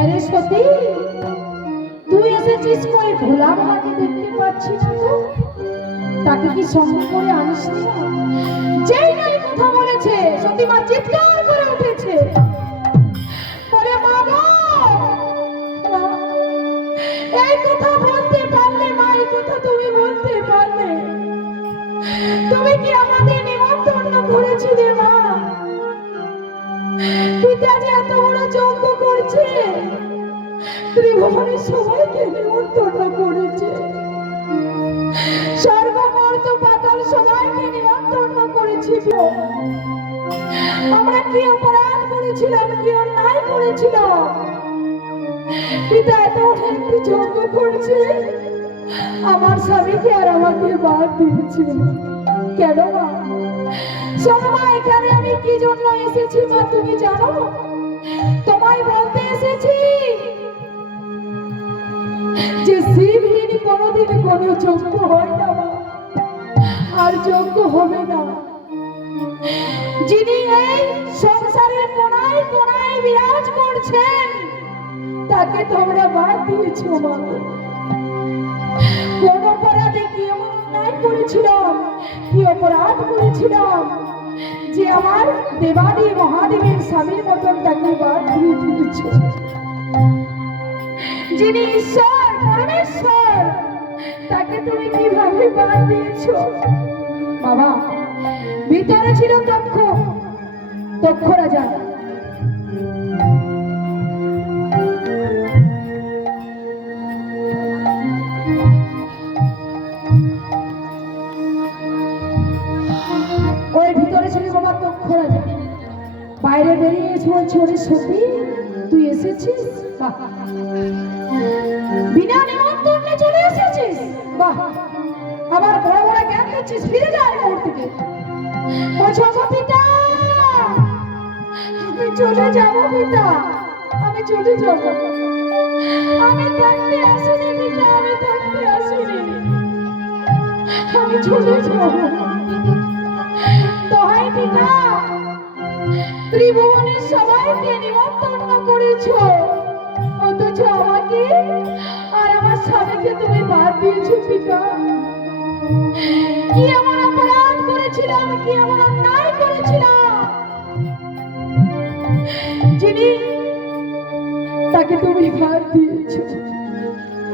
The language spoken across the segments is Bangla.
আরে সতী, তুই এসেছিস কই? ভোলা বাবাকে দেখতে পাচ্ছি না তো, তাকে কি সঙ্গে করে আনিস না? যেই নাই কথা বলেছে সতী মা চিৎকার করে উঠেছে, বলে মা গো, মা, এই কথা বলতে পারলে? মা, এই কথা তুমি বলতে পারলে? তুমি কি আমাদের নিমন্ত্রণ করেছিলে মা? পিতা যে এত বড় যজ্ঞ করছে, ত্রিভুবনের সবাইকে নিমন্ত্রণ করেছে, স্বর্গ মর্ত পাতাল সবাইকে নিমন্ত্রণ করেছি। আমরা কি অপরাধ করেছিলাম, কি অন্যায় করেছিলাম? পিতা এত বড় একটি যজ্ঞ করছে, আমার স্বামীকে আর আমাকে বাদ দিয়েছে কেন মা? শোনো মা, এখানে আমি কি জন্য এসেছি মা তুমি জানো? তোমায় বলতে এসেছি যে শিবহীন কোনোদিন কোনো যজ্ঞ হয় না মা, আর যজ্ঞ হবে না। যিনি এই সংসারের কোনায় কোনায় বিরাজ করছেন, তাকে তোমরা বাদ দিয়েছ মা। কোন অপরাধে কি এমন অন্যায় করেছিলাম, কি অপরাধ করেছিলাম যে আমার দেবাদি মহাদেবের স্বামীর মতন তাকে বাদ দিয়ে দিয়েছ? যিনি ঈশ্বর পরমেশ্বর, তাকে তুমি কিভাবে বাদ দিয়েছ? বাবা, ভিতরে ছিল দক্ষ, দক্ষ রাজা। ওই ভিতরে ছিল বাবা দক্ষ রাজা। বাইরে বেরিয়ে এসে বলছে, ওরে সতী, তুই এসেছিস? বাহ, বিনা নিমন্ত্রণে চলে এসেছিস, বাহ, আবার বড় বড় জ্ঞান দিচ্ছিস, ফিরে যা এই মুহূর্ত থেকে। বলছো পিতা, আমি চলে যাবো পিতা, আমি চলে যাবো, আমি থাকতে আসিনি পিতা, আমি থাকতে আসিনি, আমি চলে যাবো। দোহাই পিতা, ত্রিভুবনের সবাইকে নিমন্ত্রণ করেছো, অথচ আমাকে আর আমার স্বামীকে তুমি বাদ দিয়েছো পিতা। কি এমন অপরাধ করেছিলাম, কি এমন অন্যায় করেছিলাম, যিনি তাকে তুমি বাদ দিয়েছো?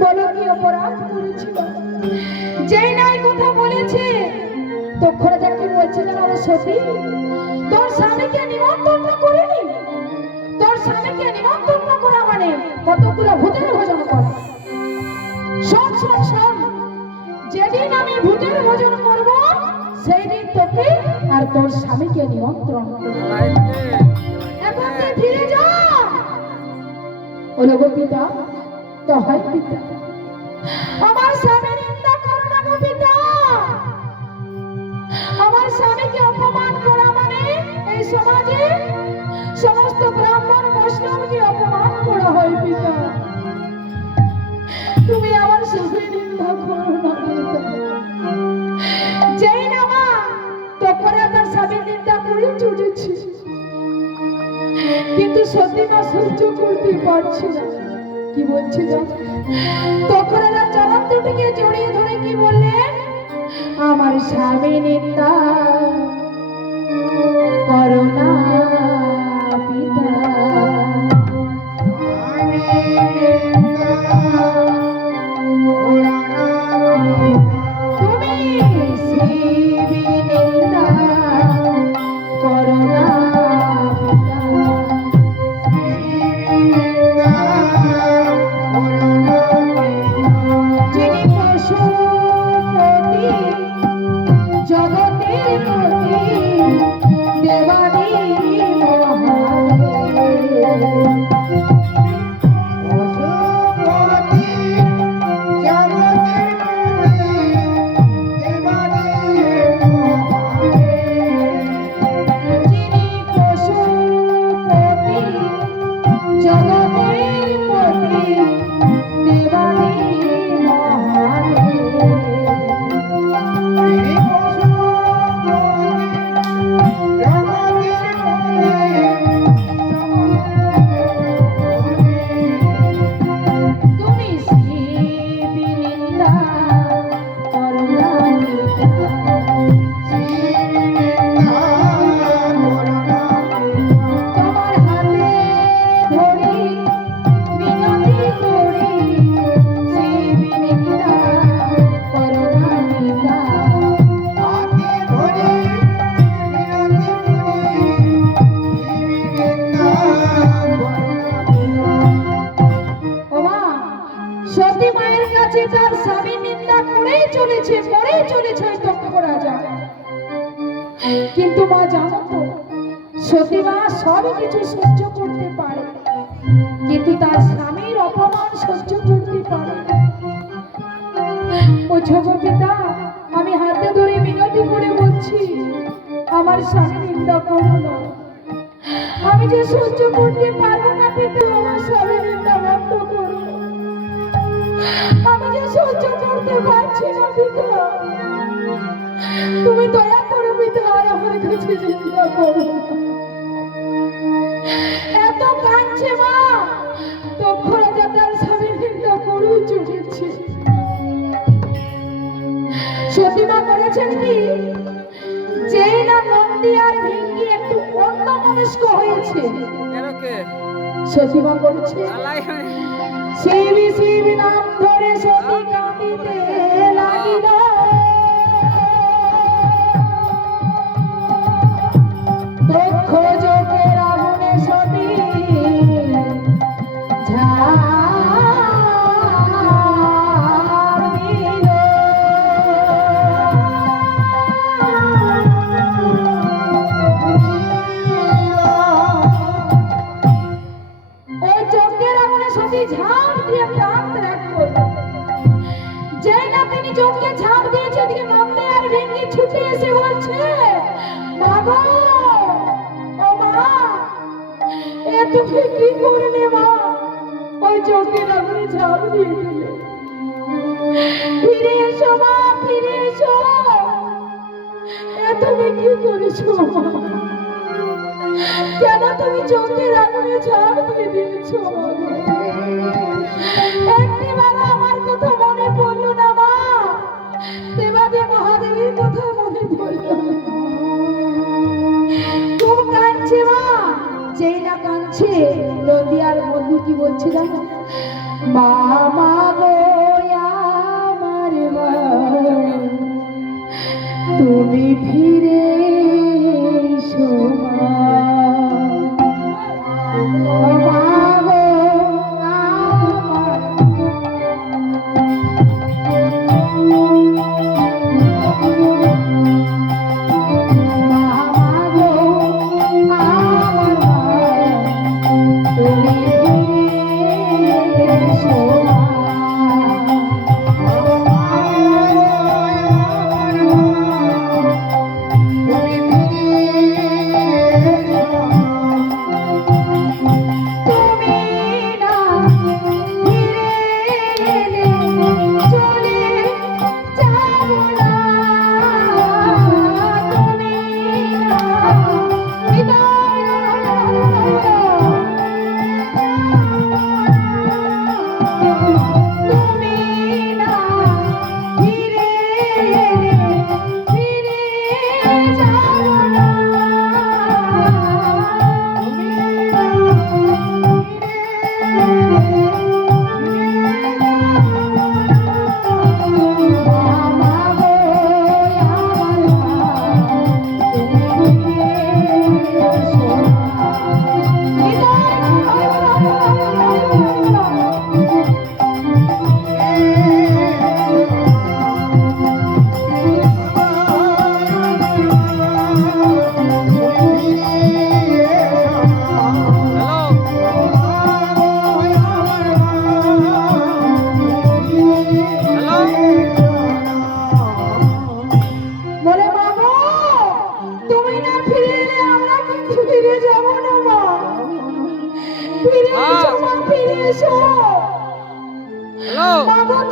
বলো কি অপরাধ করেছিলাম? যেই নাই কথা বলেছে, দক্ষ রাজা কি বলছে জানো সতী? তোর স্বামীকে নিমন্ত্রণ করিনি, তোর স্বামীকে নিমন্ত্রণ করা মানে কতগুলো ভূতের ভোজন করা। শোন শোন শোন, যেদিন আমি ভূতের ভোজন করব, সেই দিন তোকে আর তোর স্বামীকে নিমন্ত্রণ করব। এখন তুই ফিরে যা। বলো গো পিতা, তো হয় পিতা, আমার স্বামী নিন্দা করো না গো পিতা। আমার স্বামীকে অপমান করা মানে এই সমাজে সমস্ত ব্রাহ্মণ বৈষ্ণবকে অপমান করা হয় পিতা। তুমি আমার স্বামী নিন্দা করো না পিতা। যেই না মা তখন তার স্বামীর নিন্দা করে চলেছি, কিন্তু সত্যি মা সহ্য করতে পারছি না। কি বলছিল তখন আমার চরণ দুটিকে জড়িয়ে ধরে কি বললেন? আমার স্বামী নিন্দা করো না পিতা, তুমি শিব নিন্দা করো না পিতা, যিনি পশুপতি জগতের পতি দেবানী সতী মায়ের কাছে তার স্বামী নিন্দা করেই চলেছে ওই দক্ষ রাজা। কিন্তু মা জানো তো, সতী মা সব কিছু সহ্য করতে পারে, কিন্তু তার স্বামীর অপমান সহ্য করতে পারে না। ও ছোট পিতা, আমি হাতে ধরে মিনতি করে বলছি, আমার স্বামী নিন্দা করো না। আমি যে সহ্য করতে পারবো না পিতা, আমার স্বামী নিন্দা বন্ধ করো। আমি যে সহ্য করতে পারছি না পিতা, তুমি দয়া করো পিতা, আর আমার কাছে নিন্দা করো। এত কাঁদছে মা, দক্ষ রাজা তার স্বামী নিন্দা করেও চলেছে। সতী মা করেছেন কি, যেই না নন্দী আর ভিঙ্গি একটু অন্যমনস্ক হয়েছে, সতী মা করেছে শিব শিব নাম ধরে সতী কাঁদিতে লাগিল। দক্ষ যোগের আগুনে সতী তুমি কি করলে মা? ওই চোখের আগুনে ঝাঁপ দিয়ে দিলে। ফিরে এসো মা, ফিরে এসো। তুমি কি করেছো মা? কেন তুমি চোখের আগুনে ঝাঁপ দিয়ে দিয়েছো? একটিবার আমার কথা মনে পড়লো না মা? দেবাদেব মহাদেবের কথা মনে পড়লো? খুব কাঁদছে মা। যেই না কাঁদছে, নদিয়ার বন্ধু কি বলছে জানো? মামা গো আমার মা, তুমি ফিরে এসো মা।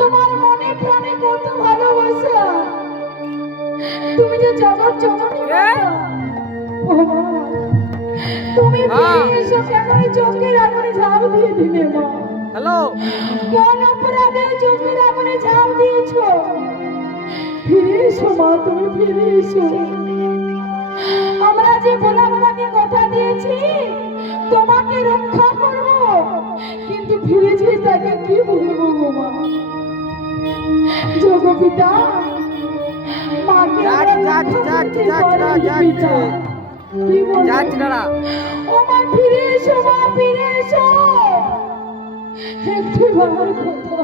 তোমার মনে প্রাণে কত ভালোবাসা, তুমি যে জগৎ জননী তুমি এসো কেন চোখের আগুনে ঝাঁপ দিয়ে দিলে মা? হ্যালো, কোন অপরাধে চোখের আগুনে ঝাঁপ দিয়েছো? ফিরে এসো মা, তুমি ফিরে এসো। আমরা যে ভোলা বাবাকে কথা দিয়েছি তোমাকে রক্ষা করব, কিন্তু ফিরে যে তাকে কি বলবো গো মা? যোগ পিতা, মাকে কি বলবো? ও মা, ফিরে এসো মা, ফিরে এসো। একটু বার কথা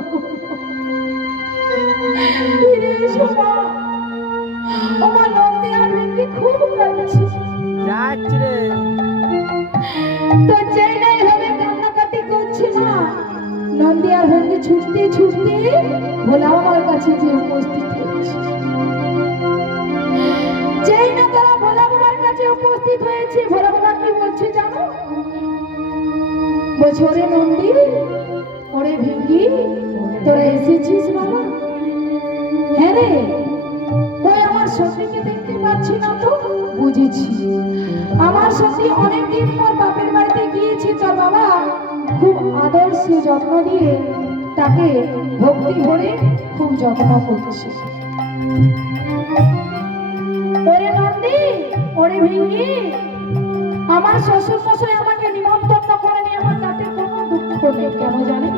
ফিরে এসো মা। আমার নন্দী আর ভেঙ্গি খুব কাঁদছে। যাচ্ছি রে। তো যেই নাই হবে কান্নাকাটি করছে মা, নন্দী আর ভেঙ্গি ছুটতে ছুটতে ভোলা বাবার কাছে গিয়ে উপস্থিত হয়েছে। যেই না তারা ভোলা বাবার কাছে উপস্থিত হয়েছে, ভোলা বাবা কি বলছে জানো? বলছে ওরে নন্দী, ওরে ভেঙ্গি, তোরা এসেছিস বাবা? হ্যাঁ রে, ওই আমার সতীকে দেখতে পাচ্ছি না তো? বুঝেছি, আমার সতী অনেকদিন পর বাপের বাড়িতে গিয়েছে, তোর বাবা খুব আদর্শ যত্ন দিয়ে তাকে ভক্তি ভরে খুব যত্ন করছে। ওরে নন্দী, ওরে ভেঙ্গি, আমার শ্বশুর মশাই আমাকে নিমন্ত্রণ করেনি, আমার তাতে কোনো দুঃখ নেই, কেন জানিস?